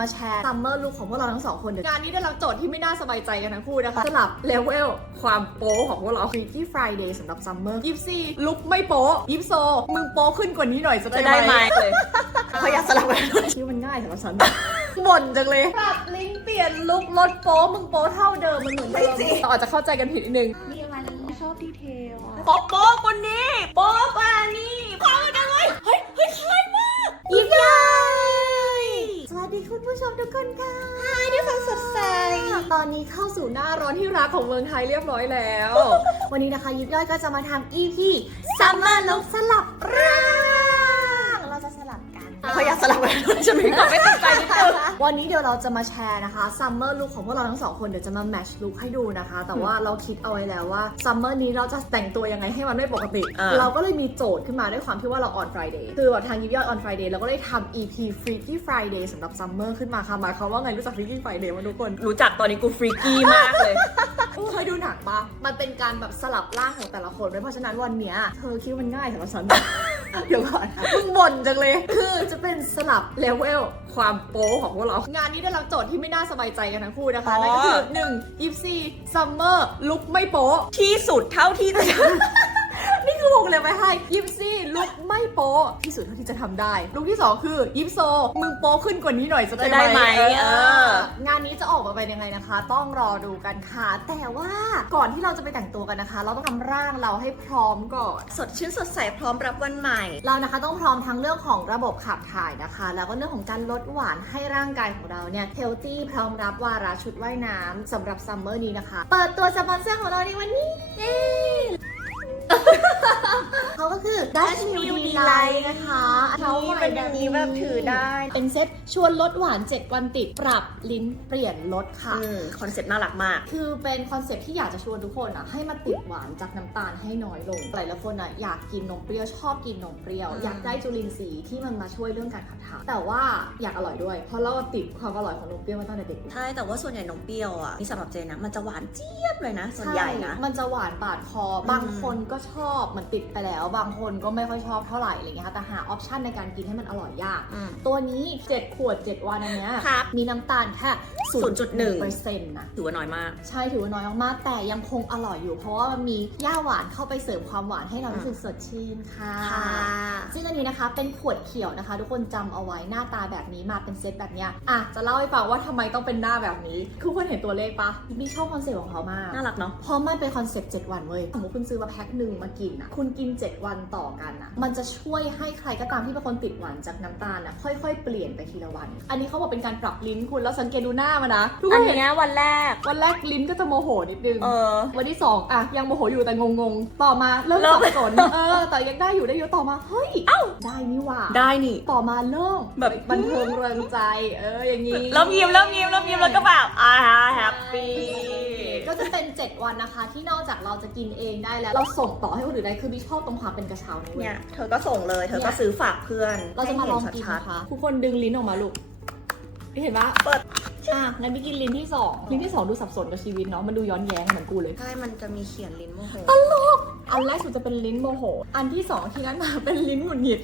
มาแชร์ซัมเมอร์ลุคของพวกเราทั้งสองคนเดี๋ยวงานนี้ได้รับโจทย์ที่ไม่น่าสบายใจกันทั้งคู่นะคะสลับเลเวลความโป๊ของพวกเรา Freaky Friday สำหรับซัมเมอร์ยิปซี่ลุคไม่โป๊ยิปโซ มึงโป๊ขึ้นกว่านี้หน่อยจะจะได้ได้ไหไหมมเลยเขาอยากสลับกันด้วยคิดว่ามันง่ายสำหรับฉันบ่นจังเลย ปรับลิงก์เปลี่ยนลุคลดโป๊มึงโป๊เท่าเดิมมันเหมือนเดิมเราอาจจะเข้าใจกันผิดนิดนึง มีอะไรชอบดีเทลอะโป๊ะโป๊ะคนนี้ โป๊ะกว่านี่พอกันเลยเฮ้ยเฮ้ยคล้ายมาก ยิ้มใหญ่สวัส ดีคุณผู้ชมทุกคนค่ะด้วยความสดใส ตอนนี้เข้าสู่หน้าร้อนที่รักของเมืองไทยเรียบร้อยแล้ว วันนี้นะคะยิบย่อยก็จะมาทำ EP Summer Look สลับ กันเขาอยากสลับกันด้วยใช่ไหมก่อนไม่ตั้งใจนิดนึงวันนี้เดี๋ยวเราจะมาแชร์นะคะ Summer Look ของพวกเราทั้งสองคนเดี๋ยวจะมา match look ให้ดูนะคะ แต่ว่าเราคิดเอาไว้แล้วว่า Summer นี้เราจะแต่งตัวยังไงให้มันไม่ปกติอ่าเราก็เลยมีโจทย์ขึ้นมาด้วยความที่ว่าเรา on Friday คือแบบทางยิบย่อย on Friday เราก็ได้ทำ EP Freaky Friday สำหรับ Summer ขึ้นมาค่ะหมายความว่าไงรู้จัก Freaky Friday ไหมาทุกคน รู้จักตอนนี้กูฟรีกี้มากเลยเคยดูหนังปะมันเป็นการแบบสลับร่างของแต่ละคนด้วยเพราะฉะนั้นวันเนี้ยเธอคิดว่ามันง่ายสำหรับฉัน เดี๋ยวก่อนมึงบ่นจังเลย คือจะเป็นสลับเลเวลความโป๊ของพวกเรา งานนี้ได้รับโจทย์ที่ไม่น่าสบายใจกันทั้งคู่นะคะ อ๋อ นั่นก็คือหนึ่งยิปซีซัมเมอร์ลุคไม่โป๊ที่สุดเท่าที่จะ นี่คือวงเลยไว้ให้ยิปซี่ ลุคไม่โป๊ที่สุดเท่าที่จะทำได้ลุคที่สองคือยิปโซ มึงโป๊ขึ้นกว่านี้หน่อยจะจะได้ไหมเอองานนี้จะออกมาเป็นยังไงนะคะ ต้องรอดูกันค่ะ แต่ว่าก่อนที่เราจะไปแต่งตัวกันนะคะ เราต้องทำร่างเราให้พร้อมก่อน สดชื่นสดใสพร้อมรับวันใหม่ เรานะคะต้องพร้อมทั้งเรื่องของระบบขับถ่ายนะคะ แล้วก็เรื่องของการลดหวานให้ร่างกายของเราเนี่ยเฮลตี้พร้อมรับวาระชุดว่ายน้ำสำหรับซัมเมอร์นี้นะคะ เปิดตัวสปอนเซอร์ของเราในวันนี้ เย้เขาก็คือ Dash Dash New New D Delight Light นะคะเขานี่เป็นอย่างนี้แบบถือได้ เป็นเซ็ตชวนลดหวาน 7 วันติด ปรับลิ้นเปลี่ยนลดค่ะอืมคอนเซ็ปต์น่ารักมาก คือเป็นคอนเซ็ปต์ที่อยากจะชวนทุกคนอะให้มาติดหวานจากน้ำตาลให้น้อยลงหลายๆคนอะอยากกินนมเปรี้ยวชอบกินนมเปรี้ยวอืมอยากได้จุลินทรีย์ที่มันมาช่วยเรื่องการขับถ่ายแต่ว่าอยากอร่อยด้วย เพราะเราติดความอร่อยของนมเปรี้ยวมาตั้งแต่เด็กใช่แต่ว่าส่วนใหญ่นมเปรี้ยวอะนี่สำหรบเจนนะมันจะหวานเจี๊ยบเลยนะ ส่วนใหญ่นะมันจะหวานบาดคอบางคนก็ชอบเหมันติดไปแล้ว บางคนก็ไม่ค่อยชอบเท่าไหร่อะไรเงี้ยค่ะแต่หาออปชันในการกินให้มันอร่อยยาก อืม ตัวนี้ 7 ขวด 7 วันอันเนี้ยครับมีน้ำตาลแค่0.1 เปอร์เซ็นต์นะ ถือว่าน้อยมาก ใช่ถือว่าน้อยมากๆแต่ยังคงอร่อยอยู่ เพราะว่ามันมีย่าหวานเข้าไปเสริมความหวานให้เรารู้สึกสดชื่นค่ะ ซึ่งอันนี้นะคะเป็นขวดเขียวนะคะ ทุกคนจำเอาไว้หน้าตาแบบนี้มาเป็นเซตแบบเนี้ยอะจะเล่าให้ฟังว่าทำไมต้องเป็นหน้าแบบนี้ คือคนเห็นตัวเลขปะมีชอบคอนเซ็ปต์ของเขามากน่ารักเนาะ เพราะมันเป็นคอนเซ็ปต์7วันเว้ยสมมติคุณซื้อมาแพ็คหนึ่งมากินอะ คุณกิน 7 วันต่อกันอะมันจะช่วยให้ใครก็ตามที่เป็นคนติดหวานจากน้ำตาลอะค่อยๆ เปลี่ยนไปทีละวัน อันนี้เขาบอกเป็นการปรับลิ้นคุณแล้วสังเกตดูหน้ามานะทุกคอันนเห็นเนี้ยวันแรกวันแรกลิ้นก็จะโมโหนิดนึงเออวันที่ 2อะยังโมโหอยู่แต่งงๆ ต่อมาเริ่มเริ่มสับสนเออแต่ยังได้อยู่ได้อยู่ต่อมาเฮ้ยเอ้าได้นี่หว่าได้นี่ต่อมาเริ่มแบบบันเทิงเริงใจ เอออย่างนี้เริ่มยิ้มเริ่มยิ้มเริ่มยิ้มแล้วก็แบบอ่าแฮปปี้ ก็จะเป็น 7 วันนะคะ ที่นอกจากเราจะกินเองได้แล้ว เราส่งต่อให้คนอื่นได้คือบิชอบตรงความเป็นกระเช้านี่เว้เนี่ย ยเธอก็ส่งเลย เธอก็ซื้อฝากเพื่อนเราจะมาลองกินให้เห็นะคะทุกคนดึงลิ้นออกมาลูกเห็นปะเปิดอะงั้นไปกินลิ้นที่สองลิ้นที่สองดูสับสนกับชีวิตเนาะมันดูย้อนแย้งเหมือนกูเลย ใช่มันจะมีเขียนลิ้นโมโหอันแรกสุดจะเป็นลิ้นโมโห อันที่สองที่นั้นมาเป็นลิ้นหงุดหงิด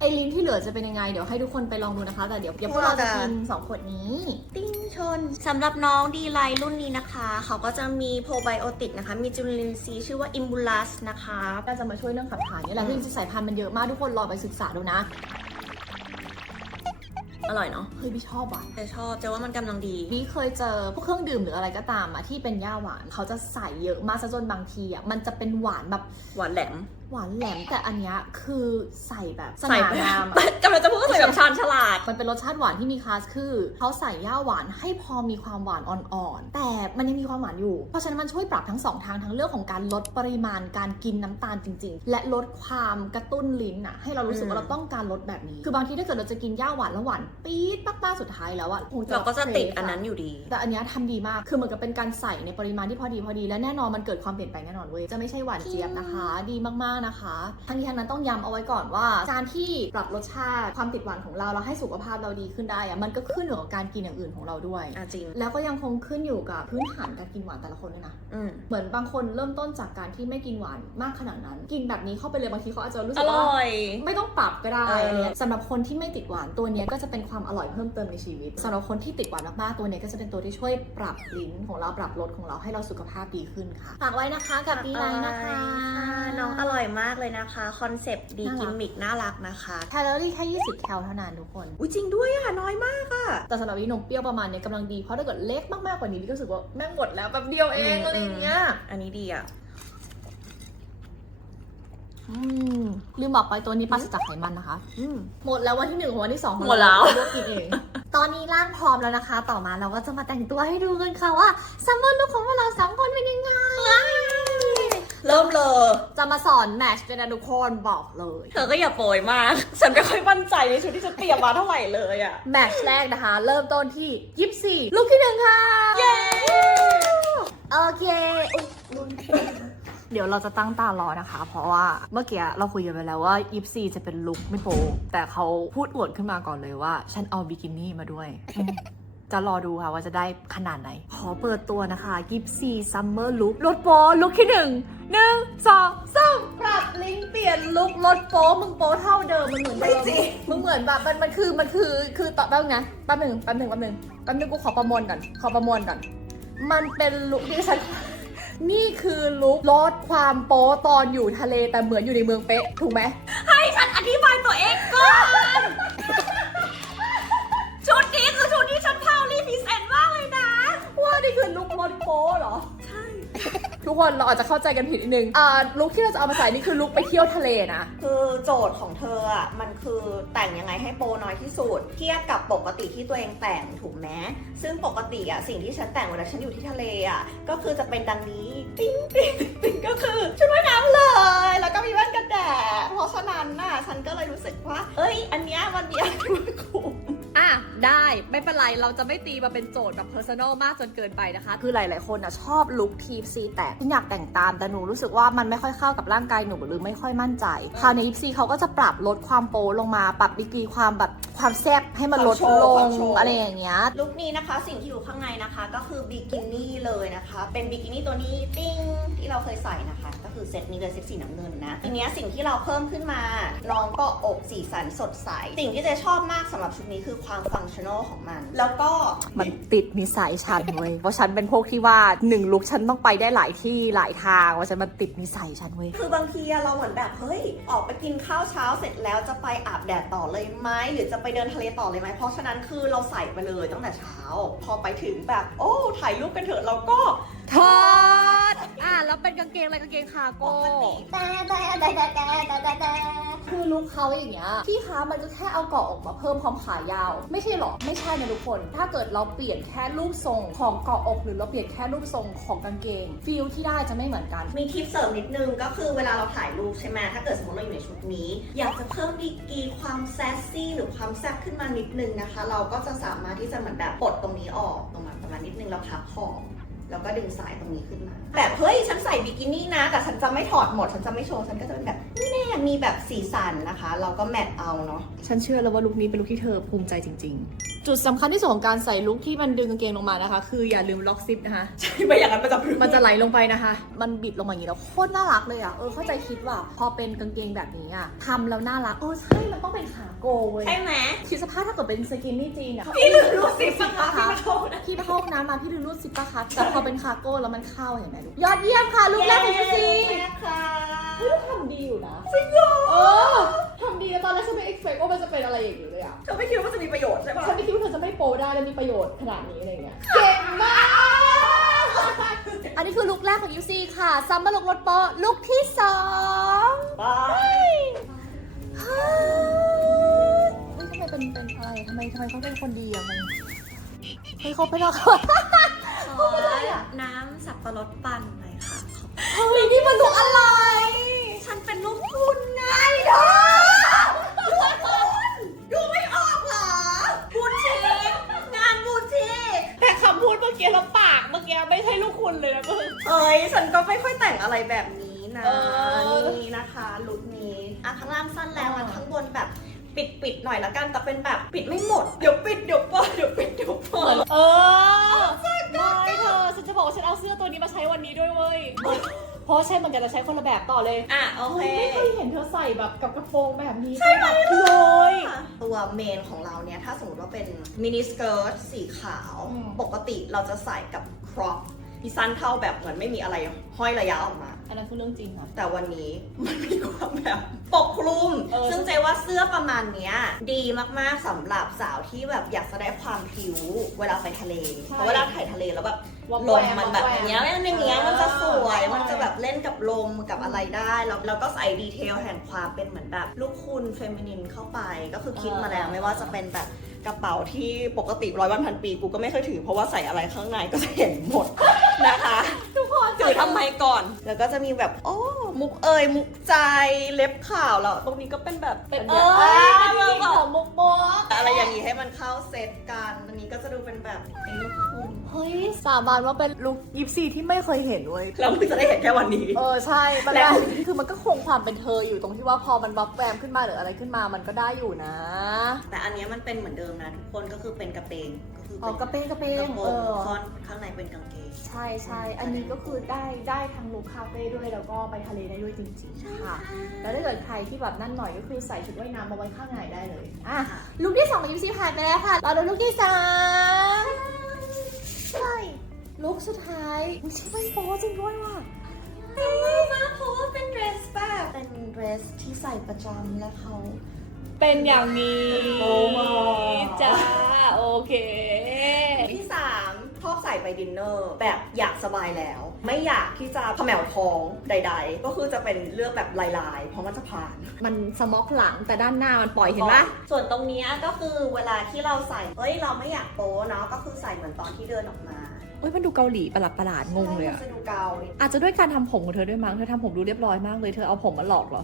ไอ้ลิ้นที่เหลือจะเป็นยังไง เดี๋ยวให้ทุกคนไปลองดูนะคะ แต่เดี๋ยวเดี๋ยวพวกเราจะกินสองขวดนี้ ติ้งชนสำหรับน้องดีไลรุ่นนี้นะคะ เขาก็จะมีโปรไบโอติกนะคะ มีจุลินทรีย์ชื่อว่าอิมบูลัสนะคะก็จะมาช่วยเรื่องขับถ่ายนี่แหละอืมที่จริงๆสายพันธุ์มันเยอะมากทุกคนลองไปศึกษาดูนะ อร่อยเนาะเฮ้ยพี่ชอบอะแต่ชอบเจะว่ามันกำลังดี นี่เคยเจอพวกเครื่องดื่มหรืออะไรก็ตามอะที่เป็นย่าหวานเขาจะใส่เยอะมากซะจนบางทีอะมันจะเป็นหวานแบบ หวานแหลม หวานแหลมแต่อันเนี้ยคือใส่แบบสใส่ง่าแบบงามอะกำลังจะพูดว่าใส่แบบชาญฉลาด มันเป็นรสชาติหวานที่มีคลาสคือเขาใส่ย่าหวานให้พอมีความหวานอ่อนๆ แต่มันยังมีความหวานอยู่ เพราะฉะนั้นมันช่วยปรับทั้งสองทางทั้งเรื่องของการลดปริมาณการกินน้ำตาลจริง ๆ และลดความกระตุ้นลิ้นอะให้เรารู้สึกว่าอืมเราต้องการลดแบบนี้ คือบางทีถ้าเกิดเราจะกินย่าหวานแล้วหวานปี๊ดมากๆสุดท้ายแล้วอะคงเราก็จะติดเครฟอันนั้นอยู่ดี แต่อันเนี้ยทำดีมากคือเหมือนกับเป็นการใส่ในปริมาณที่พอดีพอดีและแน่นอนมันเกิดความเปลี่ยนแปลงแน่นอนเว้ยจะไม่ใช่หวานเจี๊ยบนะคะ ดีมากๆากนะคะ ทั้งนี้ทั้งนั้นต้องย้ำเอาไว้ก่อนว่า การที่ปรับรสชาติความติดหวานของเราแล้วให้สุขภาพเราดีขึ้นได้อะมันก็ขึ้นอยู่กับการกินอย่างอื่นของเราด้วย อะจริง แล้วก็ยังคงขึ้นอยู่กับพื้นฐานการกินหวานแต่ละคนด้วยนะ อืม เหมือนบางคนเริ่มต้นจากการที่ไม่กินหวานมากขนาดนั้น กินแบบนี้เข้าไปเลยบางทีเขาอาจจะรู้อสึกว่า ร่อย ไม่ต้องปรับก็ได้เออ อะไรเงี้ยสำหรับคนที่ไม่ติดหวานตัวเนี้ยก็จะเป็นความอร่อยเพิ่มเติมในชีวิตสำหรับคนที่ติดหวานมากๆตัวเนี้ยก็จะเป็นตัวที่ช่วยปรับลิ้นของเราปรับรสของเราให้เราสุขภาพดีขึ้นค่ะฝากไว้นะคะกับดีไลน์นะคะ น้องอร่อยมากเลยนะคะ คอนเซปต์ดีน่ารัก กิมมิกน่ารักนะคะ แคลอรี่แค่20แคลเท่านั้นทุกคน อุ้ยจริงด้วยอะ น้อยมากอะ แต่สำหรับวินมเปรี้ยวประมาณเนี้ยกำลังดี เพราะถ้าเกิดเล็กมากๆกว่านี้วิก็รู้สึกว่าแม่งหมดแล้วแบบเดียวเองอืม อะไรอย่างเงี้ย อันนี้ดีอะ อืมลืมบอกไปตัวนี้ปราศจากไขมันนะคะ อืม หมดแล้ววันที่หนึ่งของวันที่สองของหมดแล้ว เราเลือกกินเอง ตอนนี้ร่างพร้อมแล้วนะคะ ต่อมาเราก็จะมาแต่งตัวให้ดูกันค่ะว่าซัมเมอร์ลุคของพวกเราสามคนเป็นยังไง เริ่มเลย จะมาสอนแมทช์กันนะทุกคนบอกเลย เธอก็อย่าโปรยมาก ฉันไม่ค่อยมั่นใจในชุดที่ฉันเตรียมมาเท่าไหร่เลยอะแมทช์แรกนะคะ เริ่มต้นที่ยิปซีลุคที่หนึ่งค่ะ เย้โอเคอุ๊ยลุ้นเดี๋ยวเราจะตั้งตารอนะคะ เพราะว่าเมื่อกี้เราคุยกันไปแล้วว่ายิปซีจะเป็นลุคไม่โปแต่เขาพูดอวดขึ้นมาก่อนเลยว่า ฉันเอาบิกินี่มาด้วยอืม จะรอดูค่ะว่าจะได้ขนาดไหน ขอเปิดตัวนะคะยิปซีซัมเมอร์ลุครถโปลุคที่หนึ่งหนึ่งสองสามปรับลิงก์เปลี่ยนลุครถโปมึงโปเท่าเดิมมันเหมือนเดิมมึงเหมือนแบบมันมันคือมันคือคือต่อแป๊บนึงนะแป๊บหนึ่งแป๊บหนึ่งแป๊บหนึ่งแป๊บหนึงกูขอประมวลก่อนขอประมวลก่อน มันเป็นลุคที่ฉันนี่คือลุคลดความโป๊ตอนอยู่ทะเลแต่เหมือนอยู่ในเมืองเป๊ะถูกไหมให้ฉันอธิบายตัวเองก่อน นี่คือลุคลดโป๊เหรอ ใช่ ทุกคนเราอาจจะเข้าใจกันผิดนิดนึงอ่าลุคที่เราจะเอามาใส่นี่คือลุคไปเที่ยวทะเลนะ คือโจทย์ของเธออะมันคือแต่งยังไงให้โปรน้อยที่สุด เทียบกับปกติที่ตัวเองแต่งถูกไหมซึ่งปกติอะสิ่งที่ฉันแต่งเวลาฉันอยู่ที่ทะเลอะก็คือจะเป็นดังนี้ติ๊งติ๊งติ๊งก็คือชุดว่ายน้ำเลย แล้วก็มีแว่นกันแดดเพราะฉะนั้นน่ะฉันก็เลยรู้สึกว่า เอ้ย อันเนี้ยวันเนี้ยมันคุ้ม อะได้ไม่เป็นไรเราจะไม่ตีมาเป็นโจทย์แบบเพอร์ซันอลมากจนเกินไปนะคะ คือหลาย ๆ คนอะชอบลุคทีฟซีแต่ฉันอยากแต่งตามแต่หนูรู้สึกว่ามันไม่ค่อยเข้ากับร่างกายหนูหรือไม่ค่อยมั่นใจคราวนี้ทีฟซีเขาก็จะปรับลดความโปลงมาปรับดีกรีความแบบความแซ่บ ให้มันลดความโชว์ลควางมโชว์อะไรอย่างเงี้ย ลุคนี้นะคะสิ่งที่อยู่ข้างในนะคะ ก็คือบิกินี่เลยนะคะ เป็นบิกินี่ตัวนี้ติ้งที่เราเคยใส่นะคะ ก็คือเซตนี้เลยเซตสีน้ำเงินนะทีเนี้ยสิ่งที่เราเพิ่มขึ้นมาน้องก็อกสีสันสดใส สิ่งที่เจชอบมากสำหรับชุดนี้คือความฟังชั่นอลของมัน แล้วก็มันติดนิสัยฉันเว้ยเพราะฉันเป็นพวกที่ว่าหนึ่งลุกฉันต้องไปได้หลายที่หลายทางว่าฉันมันติดนิสัยฉันเว้ยคือบางทีอะเราเหมือนแบบเฮ้ยออกไปกินข้าวเช้าเสร็จแล้วจะไปอาบแดดต่อเลยไหมหรือจะไปเดินทะเลต่ออเลยไหมเพราะฉะนั้นคือเราใส่ไปเลยตั้งแต่เช้า พอไปถึงแบบโอ้ถ่ายรูปกันเถอะเราก็ถอดอะเราเป็นกางเกงอะไรกางเกงคาโก้ คือลุคเขาอย่างเงี้ยพี่คะมันก็แค่เอาเกาะออกมาเพิ่มความขายาว ไม่ใช่หรอไม่ใช่นะทุกคน ถ้าเกิดเราเปลี่ยนแค่รูปทรงของเกาะอกหรือเราเปลี่ยนแค่รูปทรงของกางเกงฟิลที่ได้จะไม่เหมือนกัน มีทิปเสริมนิดนึงก็คือเวลาเราถ่ายรูปใช่ไหมถ้าเกิดสมมติเราอยู่ในชุดนี้ อยากจะเพิ่มดีกรีความแซสซี่หรือความแซ่บขึ้นมานิดนึงนะคะ เราก็จะสามารถที่จะเหมือนแบบปลดตรงนี้ออกตรงมาประมาณนิดนึงแล้วพับขอบแล้วก็ดึงสายตรงนี้ขึ้นมา แบบเฮ้ยฉันใส่บิกินี่นะ แต่ฉันจะไม่ถอดหมด ฉันจะไม่โชว์ ฉันก็จะเป็นแบบนี แน่มีแบบสีสันนะคะ เราก็แมทเอาเนาะ ฉันเชื่อแล้วว่าลุคนี้เป็นลุคที่เธอภูมิใจจริง ๆ จุดสำคัญที่สุดของการใส่ลุคที่มันดึงกางเกงลงมานะคะ คืออย่าลืมล็อกซิปนะคะ ใช่ไม่อย่างนั้นมันจะพรึ้มันจะไหลลงไปนะคะ มันบิดลงมาอย่างนี้แล้วโคตรน่ารักเลยอะ เออเข้าใจคิดว่าพอเป็นกางเกงแบบนี้อะทำแล้วน่ารัก เออใช่ มันต้องเป็นขาโกเว้ยใช่ไหมคิดสภาพถ้าเกิดเป็นสกินนี่จีนอะพี่ลืมรูดซิปปะคะพี่มาโทษนะพี่ไปเข้าห้องน้ำมาพี่ลืมรูดซิปปะคะแต่พอเป็นคาโก้แล้วมันเข้าเห็นไหมลูกยอดเยี่ยมค่ะลูกแรกของยูซี ค่ะ เฮ้ยทำดีอยู่นะจริงเหรอเออทำดีนะตอนแรกฉันไม่ expect ว่ามันจะเป็นอะไรอย่างนี้เลยอะเธอไม่คิดว่าจะมีประโยชน์ใช่ปะฉันไม่คิดว่าเธอจะไม่โปรได้และมีประโยชน์ขนาดนี้อะไรเงี้ย เก่งมาก อันนี้คือลุคแรกของยูซีค่ะ ซัมเมอร์ลุครถโปะลุคที่สองบายเฮ้ยทำไมเป็นเป็นอะไรทำไมทำไมเขาเป็นคนดีอะมึงเฮ้ยเขาเป็นอะไรขอน้ำสับปะรดปั่นหน่ อกี้แล้วปากเมื่อกี้ไม่ใช่ลูกคุณเลยนะมึงเอ้ยฉันก็ไม่ค่อยแต่งอะไรแบบนี้นะ เออ นี่นะคะลุคนี้อะข้างล่างสั้นแล้วอะอ่าข้างบนแบบปิดปิดๆหน่อยละกันแต่เป็นแบบปิดไม่หมด เดี๋ยวปิดเดี๋ยวเปิดเดี๋ยวปิดเดี๋ยวเปิด เออไม่เธอฉันจะบอกว่าฉันเอาเสื้อตัวนี้มาใช้วันนี้ด้วยเว้ย เพราะใช้เหมือนกันแต่ใช้คนละแบบต่อเลยอะโอเค ไม่เคยเห็นเธอใส่แบบกับกระโปรงแบบนี้ใช่ไหมเลย ตัวเมนของเราเนี่ย ถ้าสมมติว่าเป็นมินิสเกิร์ตสีขาว อืม ปกติเราจะใส่กับครอป ที่สั้นเท่าแบบเหมือนไม่มีอะไรห้อยระยะออกมา อันนั้นคือเรื่องจริงค่ะ แต่วันนี้มันมีความแบบปกคลุม เออ ซึ่งเจว่าเสื้อประมาณเนี้ย ดีมากๆสำหรับสาวที่แบบอยากแสดงความผิวเวลาไปทะเล เพราะเวลาถ่ายทะเลแล้วแบบลมมันแบบอย่างเงี้ยอย่างเงี้ยมันจะสวยมันจะแบบเล่นกับลมกับอะไรได้แล้วแล้วก็ใส่ดีเทลแห่งความเป็นเหมือนแบบ ลูกคุณเฟมินินเข้าไปก็คือคิดมาแล้วไม่ว่าจะเป็นแบบ กระเป๋าที่ปกติร้อยวันพันปีกูก็ไม่เคยถือ เพราะว่าใส่อะไรข้างในก็จะเห็นหมดนะคะ ทุกคนถือทำไมก่อน แล้วก็จะมีแบบโอ้มุกเอยมุกใจเล็บขาวแล้วตรงนี้ก็เป็นแบบเป็นแบเอบออ่ามีของมุกมกอะไรอย่างนี้ให้มันเข้าเซตกันอันนี้ก็จะดูเป็นแบบเป็นลูกคุณเฮ้ยสาบานว่าเป็นลุคยิปซีที่ไม่เคยเห็นเว้ย เราเพิ่งจะได้เห็นแค่วันนี้ เออใช่มันแล้วคือมันก็คงความเป็นเธออยู่ตรงที่ว่าพอมันบัฟแวมขึ้นมาหรืออะไรขึ้นมามันก็ได้อยู่นะ แต่อันเนี้ยมันเป็นเหมือนเดิมนะทุกคนก็คือเป็นกระเปงก็คืออ๋อเป็นกระเป้งกระเป้กงระโปรเองอซ่อนข้างในเป็นกางเกง ใช่ใช่อันนี้ก็คือได้ได้ทั้งลุคคาเฟ่ด้วยแล้วก็ไปทะเลได้ด้วยจริงๆค่ะ แล้วถ้าเกิดใครที่แบบนั่นหน่อยก็คือใส่ชุดว่ายน้ำมาไว้ข้างในได้เลย อะลุคที่สองของยูซีผ่านไปแล้วค่ะเราดูลุคที่สาม ใช่ลุคสุดท้ายอุ้ยใช่ไม่โป๊จริงด้วยว่ะมากเพราะว่าเป็นเดรสแบบเป็นเดรสที่ใส่ประจำและเขาเป็นอย่างนี้โอ้มาจ้าโอเค ที่สามชอบใส่ไปดินเนอร์แบบอยากสบายแล้ว ไม่อยากที่จะขมแมวท้องใด ๆ ก็คือจะเป็นเลือกแบบลายๆ เพราะมันจะผ่าน มันสม็อกหลังแต่ด้านหน้ามันปล่อยเห็นปะส่วนตรงเนี้ยก็คือเวลาที่เราใส่เอ้ยเราไม่อยากโป๊เนาะก็คือใส่เหมือนตอนที่เดินออกมาเฮ้ยมันดูเกาหลีประหลาดประหลาดๆงงเลยใช่อะมันจะดูเกาเลยอาจจะด้วยการทำผมของเธอด้วยมั้งเธอทำผมดูเรียบร้อยมากเลยเธอเอาผมมาหลอกเหรอ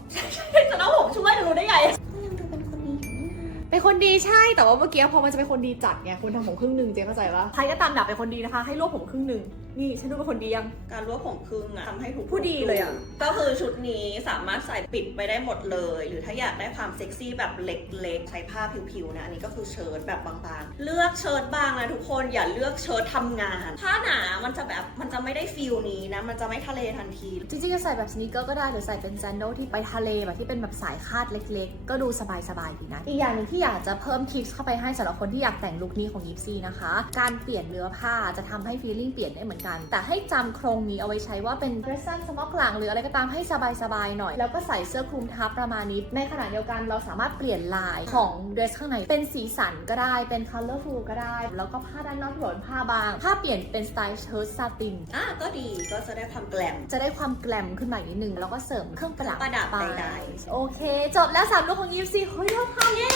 จะเอาผมช่วยรู้ได้ไงก็ยังดูเป็นคนดีอยู่นี่นะเป็นคนดีใช่แต่ว่าเมื่อกี้พอมันจะเป็นคนดีจัดไงคนทำผมครึ่งหนึ่งเจ๊เข้าใจปะใครก็ตามอยากเป็นคนดีนะคะ ให้รวบผมครึ่งหนึ่ง นี่ฉันดูเป็นคนดียัง การรวบผมครึ่งอะทำให้ถูกผู้ดีเลยอะ ก็คือชุดนี้สามารถใส่ปิดไปได้หมดเลย หรือถ้าอยากได้ความเซ็กซี่แบบเล็กๆใช้ผ้าผิวๆนะอันนี้ก็คือเชิ้ตแบบบางๆ เลือกเชิ้ตบางนะทุกคนอย่าเลือกเชิ้ตทำงานผ้าหนามันจะแบบมันจะไม่ได้ฟิลนี้นะมันจะไม่ทะเลทันที จริงๆจะใส่แบบสนีกเกอร์ก็ได้หรือใส่เป็นแซนด์ลที่ไปทะเลแบบที่เป็นแบบสายคาดเล็ก ๆ ก็ดูสบายๆดีนะอีกอย่างหนึ่งที่อยากจะเพิ่มทิปเข้าไปให้สำหรับคนที่อยากแต่งลุคนี้ของยิปซีนะคะ การเปลี่ยนเนื้อผ้าจะทำให้ฟีลลิ่งเปลี่ยนได้เหมือนกัน แต่ให้จำโครงนี้เอาไว้ใช้ว่าเป็นเดรสซันสม็อกหลังหรืออะไรก็ตามให้สบายๆหน่อย แล้วก็ใส่เสื้อคลุมทับประมาณนี้ ในขณะเดียวกันเราสามารถเปลี่ยนลายของเดรสข้างในเป็นสีสันก็ได้เป็น colorful ก็ได้ แล้วก็ผ้าด้านนอกที่บอกเป็นผ้าบาง ผ้าเปลี่ยนเป็นสไตล์เชิ้ตซาตินอะก็ดีก็จะได้ความแกลมจะได้ความแกลมขึ้นมาอีกนิดนึงแล้วก็เสริมเครื่องประดับประดับไปใดโอเค จบแล้วสามลุคของยิปซีเฮ้ยเราทำเย้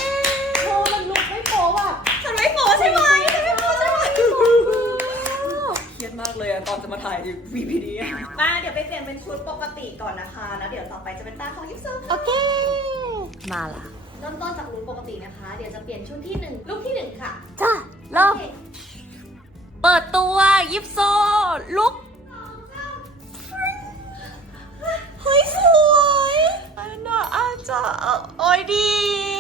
โชว์มันลุคไม่โป๊ะแบบฉันไม่โป๊ใช่ไหมฉันไม่โป๊ใช่ไหม เครียดมากเลยอะตอนจะมาถ่าย VPD มาเดี๋ยวไปเปลี่ยนเป็นชุดปกติก่อนนะคะแล้วเดี๋ยวต่อไปจะเป็นตาของยิปซูโอเค มาละเริ่มต้นจากลุคปกตินะคะ เดี๋ยวจะเปลี่ยนชุดที่หนึ่งลุคที่หนึ่งค่ะจ้าเริ่มโอเคเปิดตัวยิปโซลุคเฮ้ยสวยอันน่ะอาจจะโอ้ยดีไม่สำ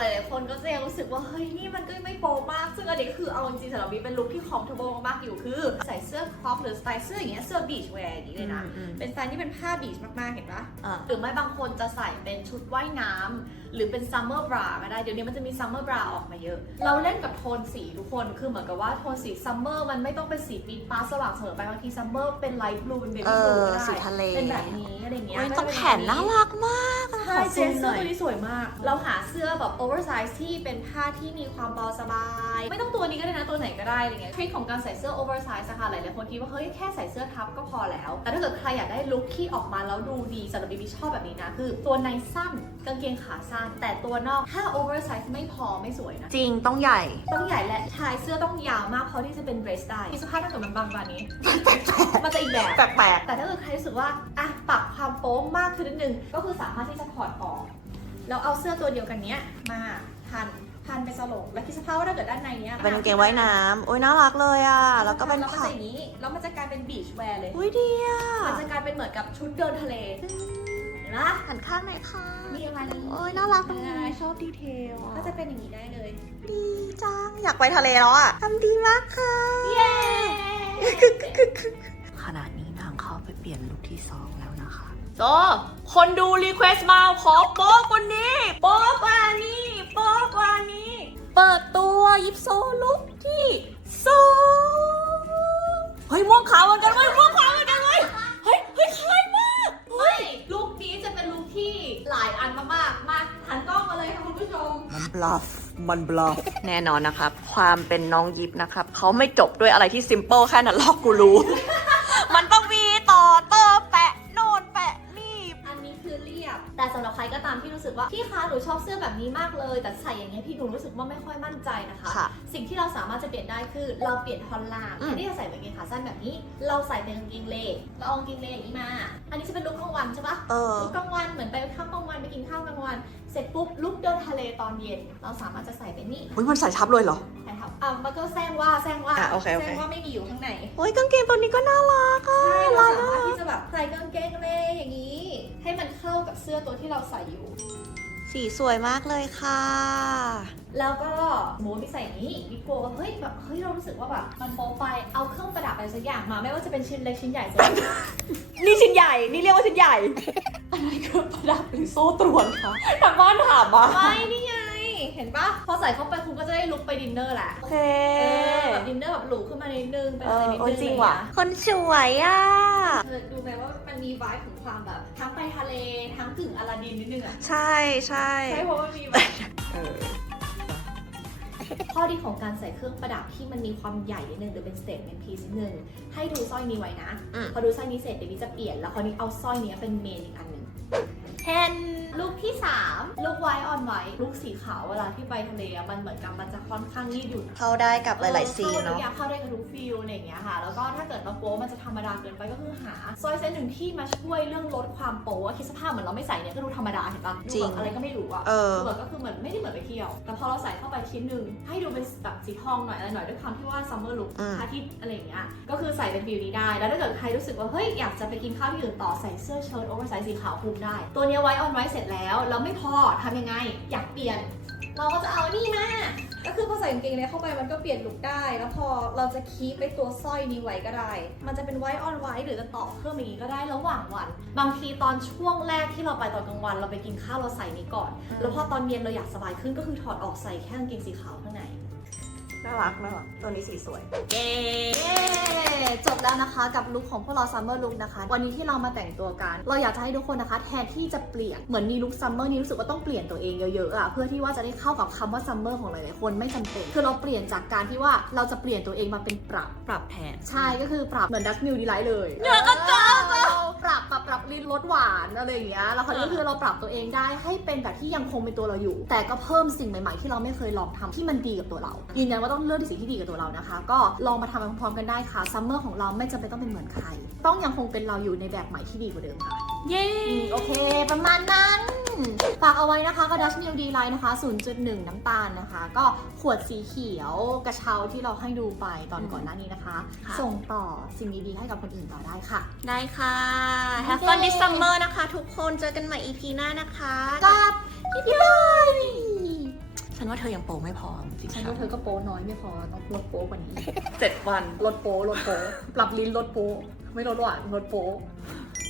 หรับหลายๆคนก็จะยังรู้สึกว่า เฮ้ย นี่มันก็ไม่โป๊มาก ซึ่งอันนี้ก็คือเอาจริงๆสำหรับบีเป็นลุคที่ comfortable มากๆอยู่คือ ใส่เสื้อครอปหรือสไตล์เสื้ออย่างเงี้ยเสื้อบีชแวร์อย่างนี้เลยนะ เป็นสไตล์ที่เป็นผ้าบีชมากๆเห็นปะอะหรือไม่บางคนจะใส่เป็นชุดว่ายน้ำหรือเป็นซัมเมอร์บราก็ได้ เดี๋ยวนี้มันจะมีซัมเมอร์บราออกมาเยอะ เราเล่นกับโทนสีทุกคน คือเหมือนกับว่าโทนสีซัมเมอร์มันไม่ต้องเป็นสีปีดฟ้าสว่างเสมอไปบางทีซัมเมอร์เป็นไลท์บลูเป็นเบบี้บลูก็ได้สีทะเลเป็นแบบนี้อะไรเงี้ยเฮ้ยก็ตรงจะเป็แขบบนน่ารักมากใช่เจนเสื้อตัวนี้สวยมาก เราหาเสื้อแบบโอเวอร์ไซส์ที่เป็นผ้าที่มีความเบาสบาย ไม่ต้องตัวนี้ก็ได้นะตัวไหนก็ได้อะไรเงี้ยทริคของการใส่เสื้อโอเวอร์ไซส์นะคะหลายๆคนคิดว่าเฮ้ยแค่ใส่เสื้อทับก็พอแล้ว แต่ถ้าเกิดใครอยากได้ลุคที่ออกมาแล้วดูดีสำหรับบีบีชอบแบบนี้นะคือ ตัวในสั้นกางเกงขาสั้นแต่ตัวนอกถ้าโอเวอร์ไซส์ไม่พอไม่สวยนะ จริงต้องใหญ่ ต้องใหญ่และชายเสื้อต้องยาวมากพอที่จะเป็นเดรสได้มีสภาพถ้าเกิดมันบางกว่านี้ มันจะอีกแบบ แปลกแต่ถ้าเกิดใครรู้สึกว่าอะปรับความโป๊มมากขึ้นนิดนึง ก็คือสามารถที่จะถอดออกแล้วเอาเสื้อตัวเดียวกันเนี้ยมาพันพันเป็นสสลงแล้วคิดสภาพว่าถ้าเกิดด้านในเนี้ยเป็นกางเกงว่ายน้ำโอ้ยน่ารักเลยอะ แล้วก็เป็นแล้วมันผัจะกอย่างนี้แล้วมันจะกลายเป็นบีชแวร์เลย อุ้ยดีอะมันจะกลายเป็นเหมือนกับชุดเดินทะเล เห็นปะหันข้างหน่อยค่ะมีอะไรโอ้ยน่ารักตรงนี้ชอบดีเทลก็จะเป็นอย่างนี้ได้เลย ดีจัง อยากไปทะเลแล้วอะทำดีมากค่ะ เย้ขณะนี้นางเข้าไปเปลี่ยนลุคที่สองแล้วนะคะโซคนดูรีเควสต์มาขอโป๊กว่านี้ โป๊กว่านี้โป๊กว่านี้ เปิดตัวยิปโซลุกที่สองเฮ้ยม่วงขาวเหมือนกันเว้ยม่วงขาว หลายอันมากๆ มาหันกล้องมาเลยค่ะคุณผู้ชม มันบลัฟ มันบลัฟ แน่นอนนะครับ ความเป็นน้องยิปนะครับ เขาไม่จบด้วยอะไรที่ซิมเ l ิลแค่นั้นหรอกกูรู้ สึกว่าพี่คะหนูชอบเสื้อแบบนี้มากเลย แต่ใส่อย่างเงี้ยพี่หนูรู้สึกว่าไม่ค่อยมั่นใจนะคะ ค่ะ สิ่งที่เราสามารถจะเปลี่ยนได้คือเราเปลี่ยนท่อนล่างอืม แทนที่จะใส่เป็นกางเกงขาสั้นแบบนี้ เราใส่เป็นกางเกงเลเราเอากางเกงเลอย่างนี้มา อันนี้จะเป็นลุคกลางวันใช่ปะ เออ ลุคกลางวันเหมือนไปข้าวกลางวันไปกินข้าวกลางวัน เสร็จปุ๊บลุคเดินทะเลตอนเย็น เราสามารถจะใส่เป็นนี่อุ้ยมันใส่ทับเลยเหรอใช่ครับอะมันก็แซงว่าแซงว่าอะโอเคโอเค แซงว่าไม่มีอยู่ข้างในโอ้ยกางเกงตัวนี้ก็น่ารักอะใช่เราลายสาน่ามารถรักที่จะแบบใส่กางเกงเลอย่างนี้ ให้มันเข้ากับเสื้อตัวที่เราใส่อยู่ สีสวยมากเลยค่ะ แล้วก็สมมติพี่ใส่อย่างนี้พี่กลัวว่าเฮ้ยแบบเฮ้ยเรารู้สึกว่าแบบมันโป๊ไปเอาเครื่องประดับอะไรสักอย่างมา ไม่ว่าจะเป็นชิ้นเล็กชิ้นใหญ่สุดนี่ชิ้นใหญ่ นี่เรียกว่าชิ้นใหญ่ อะไรเครื่องประดับหรือโซ่โซ่ตรวนค่ะทางบ้านถามมา ไม่นี่ไงเห็นปะพอใส่เข้าไปคุณก็จะได้ลุกไปดินเนอร์แหละโอเคเออแบบดินเนอร์แบบหรูขึ้นมานิดนึงเป็นเออะไรอนิดโอ้นึยงจริงว่ะอะไคนสวยอะ เธอดูไหมว่ามันมีวายของความแบบ ทั้งไปทะเลทั้งถึงอลาดินนิดนึงอะใช่ใช่ใช่เพราะมันมีแบบ เออ ข้อดีของการใส่เครื่องประดับที่มันมีความใหญ่นิดนึงหรือเป็นสเตทเมนต์พีซนิดนึงให้ดูสร้อยนี้ไว้นะ อืม พอดูสร้อยนี้เสร็จเดี๋ยวนี้จะเปลี่ยน แล้วคราวนี้เอาสร้อยนี้เป็นเมนอีกอันหนึ่งแทน ลุคที่ 3 ลุคไวออนไวลุคสีขาวเวลาที่ไปทะเลอะมันเหมือนกับมันจะค่อนข้างยืดหยุ่นเข้าได้กับหลาย ๆ ซีนออเนาะเข้าได้ทุกอย่างเข้าได้กับทุกฟิลอะไรอย่างเงี้ยค่ะ แล้วก็ถ้าเกิดเราโป๊มันจะธรรมดาเกินไปก็คือหาสร้อยเส้นหนึ่งที่มาช่วยเรื่องลดความโป๊อะคิดสภาพเหมือนเราไม่ใส่เนี่ยก็ดูธรรมดาเห็นปะดูจริงแบบอะไรก็ไม่รู้อะเออคือแบบก็คือเหมือนไม่ได้เหมือนไปเที่ยว แต่พอเราใส่เข้าไปชิ้นหนึ่งให้ดูเป็นแบบสีทองหน่อยอะไรหน่อยด้วยความที่ว่าซัมเมอร์ลุคอืมอาทิตย์อะไรอย่างเงี้ยก็คือใส่เป็นฟิลนี้ได้ แล้วถ้าเกิดใครรู้สึกว่าเฮ้ยอยากจะไปกินข้าวที่อื่นต่อใส่เสื้อเชิ้ตโอเวอร์ไซส์สีขาวคลุมได้ ตัวเนี้ไว้ออนไว้เสร็จแล้วแล้วไม่พอทำยังไงอยากเปลี่ยน เราก็จะเอานี่มาก็คือพอใส่กางเกงในเข้าไปมันก็เปลี่ยนลุคได้ แล้วพอเราจะคีปไปตัวสร้อยนี้ไว้ก็ได้ มันจะเป็นไว้ออนไว้หรือจะต่อเพิ่มอย่างนี้ก็ได้ระหว่างวัน บางทีตอนช่วงแรกที่เราไปตอนกลางวัน เราไปกินข้าวเราใส่นี้ก่อน แล้วพอตอนเย็นเราอยากสบายขึ้นก็คือถอดออกใส่แค่กางเกงสีขาวข้างในน่ารักน่ารักตัวนี้สีสวย เย้จบ แล้วนะคะกับลุคของพวกเราซัมเมอร์ลุคนะคะ วันนี้ที่เรามาแต่งตัวกัน เราอยากจะให้ทุกคนนะคะ แทนที่จะเปลี่ยนเหมือนมีลุคซัมเมอร์นี้รู้สึกว่าต้องเปลี่ยนตัวเองเยอะๆอะเพื่อที่ว่าจะได้เข้ากับคำว่าซัมเมอร์ของหลายๆคนไม่จำเป็น คือเราเปลี่ยนจากการที่ว่าเราจะเปลี่ยนตัวเองมาเป็นปรับปรับแทนใช่ก็คือปรับเหมือนดัชมิลดีไลท์เลยเดี๋ยวก็เจอ ปรับปรับปรับ ลิ้นรสหวานอะไรอย่างเงี้ยแล้วคราวนี้คือเราปรับตัวเองได้ให้เป็นแบบที่ยังคงเป็นตัวเราอยู่ แต่ก็เพิ่มสิ่งใหม่ๆที่เราไม่เคยลองทำที่มันดีกับตัวเรายืนยันว่าต้องเลือกสิ่งที่ดีกับตัวเรานะคะ ก็ลองมาทำไปพร้อมๆกันได้ค่ะซัมเมอร์ของเราไม่จำเป็นต้องเป็นเหมือนใคร ต้องยังคงเป็นเราอยู่ในแบบใหม่ที่ดีกว่าเดิมค่ะ เย้อืมโอเค ประมาณนั้น ฝากเอาไว้นะคะก็ดัชมิลดีไลท์นะคะ 0.1 น้ำตาลนะคะ ก็ขวดสีเขียวกระเช้าที่เราให้ดูไปตอนก่อนหน้านี้นะคะ ค่ะ ส่งต่อสิ่งดีๆให้กับคนอื่นต่อได้ค่ะ ได้ค่ะ Have โอเค fun this summer นะคะ ทุกคนเจอกันใหม่ EP หน้านะคะกับพี่บอยฉันว่าเธอยังโปรไม่พอจริงๆฉันว่าเธอก็โป้น้อยไม่พอต้องลดโป้กว่านี้ เจ็ดวัน ลดโป้ลดโป้ปรับลิ้นลดโป้ไม่ลดหวานลดโป้โ